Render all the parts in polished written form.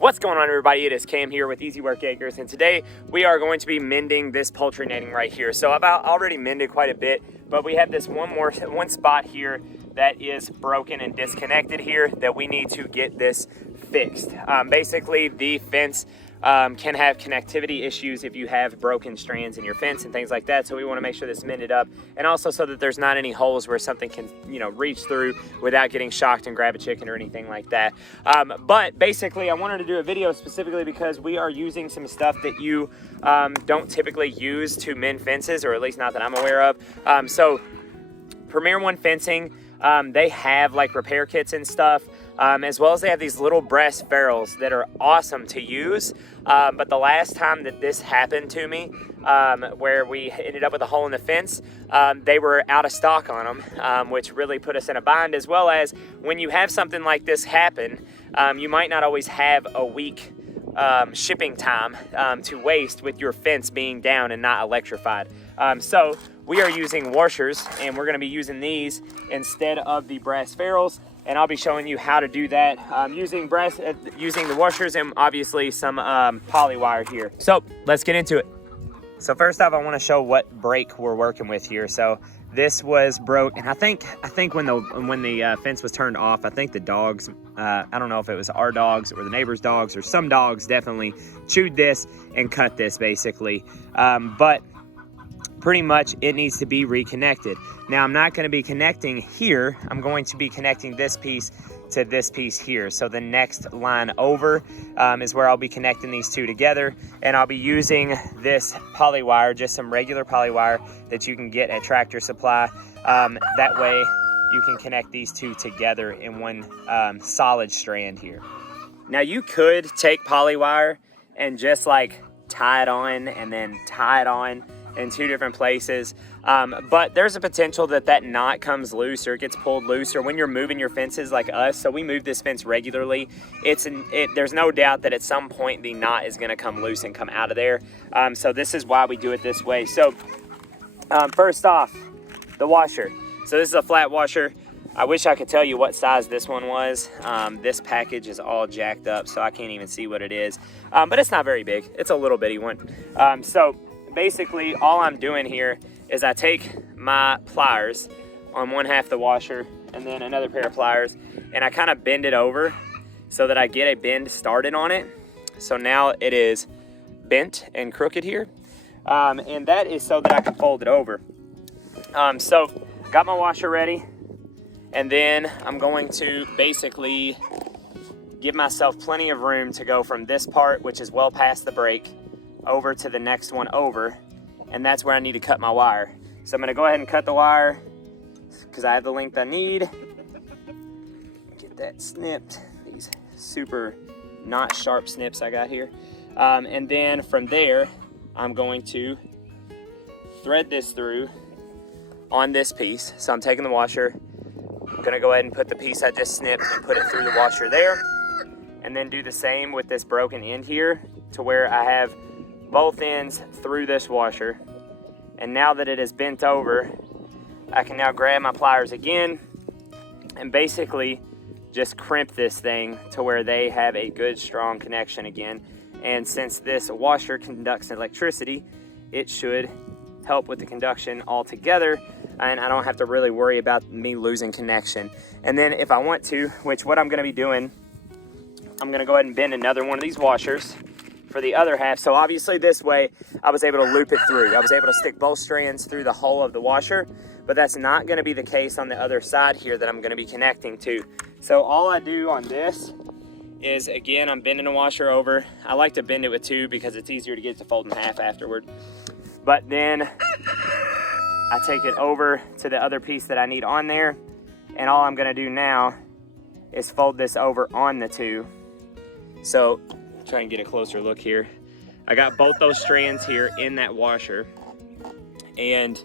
What's going on, everybody? It is Cam here with Easy Work Acres, and today we are going to be mending this poultry netting right here. So I've already mended quite a bit, but we have this one spot here that is broken and disconnected here that we need to get this fixed. Basically, the fence can have connectivity issues if you have broken strands in your fence and things like that. So we want to make sure this is mended up, and also so that there's not any holes where something can, reach through without getting shocked and grab a chicken or anything like that. But basically, I wanted to do a video specifically because we are using some stuff that you don't typically use to mend fences, or at least not that I'm aware of. So Premier One Fencing, they have like repair kits and stuff. As well as they have these little brass ferrules that are awesome to use. But the last time that this happened to me, where we ended up with a hole in the fence, they were out of stock on them, which really put us in a bind. As well as when you have something like this happen, you might not always have a week shipping time to waste with your fence being down and not electrified. So we are using washers, and we're going to be using these instead of the brass ferrules. And I'll be showing you how to do that using the washers and obviously some poly wire here. So let's get into it. So first off, I want to show what brake we're working with here. So this was broke, and I think when the fence was turned off, I think the dogs, I don't know if it was our dogs or the neighbor's dogs, or some dogs definitely chewed this and cut this basically. But pretty much it needs to be reconnected. Now I'm not going to be connecting here. I'm going to be connecting this piece to this piece here. So the next line over is where I'll be connecting these two together, and I'll be using this poly wire, just some regular poly wire that you can get at Tractor Supply. That way you can connect these two together in one solid strand here. Now you could take poly wire and just like tie it on and then tie it on in two different places, but there's a potential that knot comes loose, or it gets pulled loose, or when you're moving your fences like us. So we move this fence regularly. There's no doubt that at some point the knot is going to come loose and come out of there. So this is why we do it this way. So first off, the washer. So this is a flat washer. I wish I could tell you what size this one was. This package is all jacked up, so I can't even see what it is, but it's not very big. It's a little bitty one. So basically all I'm doing here is I take my pliers on one half the washer and then another pair of pliers, and I kind of bend it over so that I get a bend started on it. So now it is bent and crooked here, and that is so that I can fold it over. So got my washer ready, and then I'm going to basically give myself plenty of room to go from this part, which is well past the break, over to the next one over, and that's where I need to cut my wire. So I'm going to go ahead and cut the wire because I have the length I need. Get that snipped, these super not sharp snips I got here, and then from there I'm going to thread this through on this piece. So I'm taking the washer, I'm going to go ahead and put the piece I just snipped and put it through the washer there, and then do the same with this broken end here to where I have both ends through this washer. And now that it is bent over, I can now grab my pliers again and basically just crimp this thing to where they have a good strong connection again. And since this washer conducts electricity, it should help with the conduction altogether, and I don't have to really worry about me losing connection. And then if I want to, which what I'm going to be doing, I'm going to go ahead and bend another one of these washers for the other half. So obviously this way I was able to loop it through. I was able to stick both strands through the hole of the washer, but that's not going to be the case on the other side here that I'm going to be connecting to. So all I do on this is, again, I'm bending the washer over. I like to bend it with two because it's easier to get it to fold in half afterward. But then I take it over to the other piece that I need on there, and all I'm going to do now is fold this over on the two. So try and get a closer look here. I got both those strands here in that washer and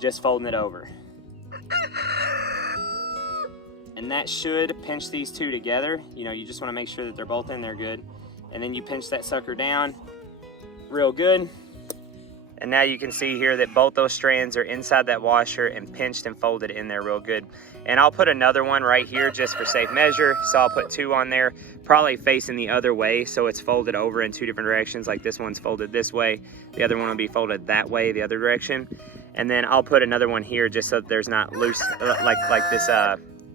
just folding it over. And that should pinch these two together. You just want to make sure that they're both in there good. And then you pinch that sucker down real good. And now you can see here that both those strands are inside that washer and pinched and folded in there real good. And I'll put another one right here just for safe measure. So I'll put 2 on there, probably facing the other way, so it's folded over in 2 different directions. Like this one's folded this way, the other one will be folded that way, the other direction. And then I'll put another one here just so that there's not loose, like this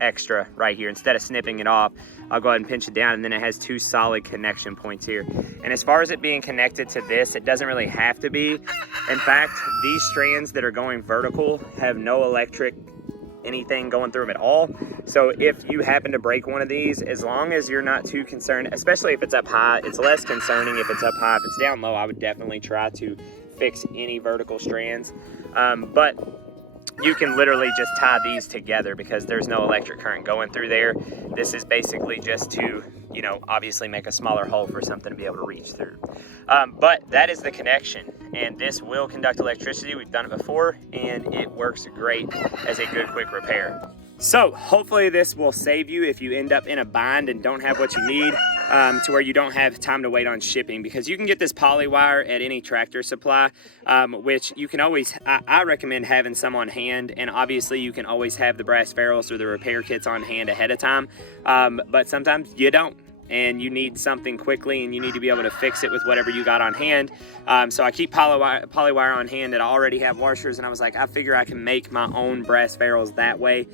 extra right here. Instead of snipping it off, I'll go ahead and pinch it down, and then it has 2 solid connection points here. And as far as it being connected to this, it doesn't really have to be. In fact, these strands that are going vertical have no electric anything going through them at all. So if you happen to break one of these, as long as you're not too concerned, especially if it's up high, it's less concerning if it's up high. If it's down low, I would definitely try to fix any vertical strands. But you can literally just tie these together because there's no electric current going through there. This is basically just to, you know, obviously make a smaller hole for something to be able to reach through. But that is the connection, and this will conduct electricity. We've done it before, and it works great as a good quick repair. So hopefully this will save you if you end up in a bind and don't have what you need, to where you don't have time to wait on shipping, because you can get this poly wire at any Tractor Supply, which you can always, I recommend having some on hand, and obviously you can always have the brass ferrules or the repair kits on hand ahead of time, but sometimes you don't, and you need something quickly, and you need to be able to fix it with whatever you got on hand. So I keep poly wire on hand, and I already have washers, and I was like, I figure I can make my own brass ferrules that way,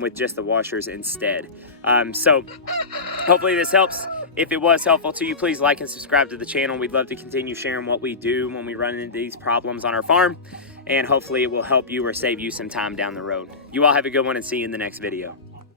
with just the washers instead. So hopefully this helps. If it was helpful to you, please like and subscribe to the channel. We'd love to continue sharing what we do when we run into these problems on our farm, and hopefully it will help you or save you some time down the road. You all have a good one, and see you in the next video.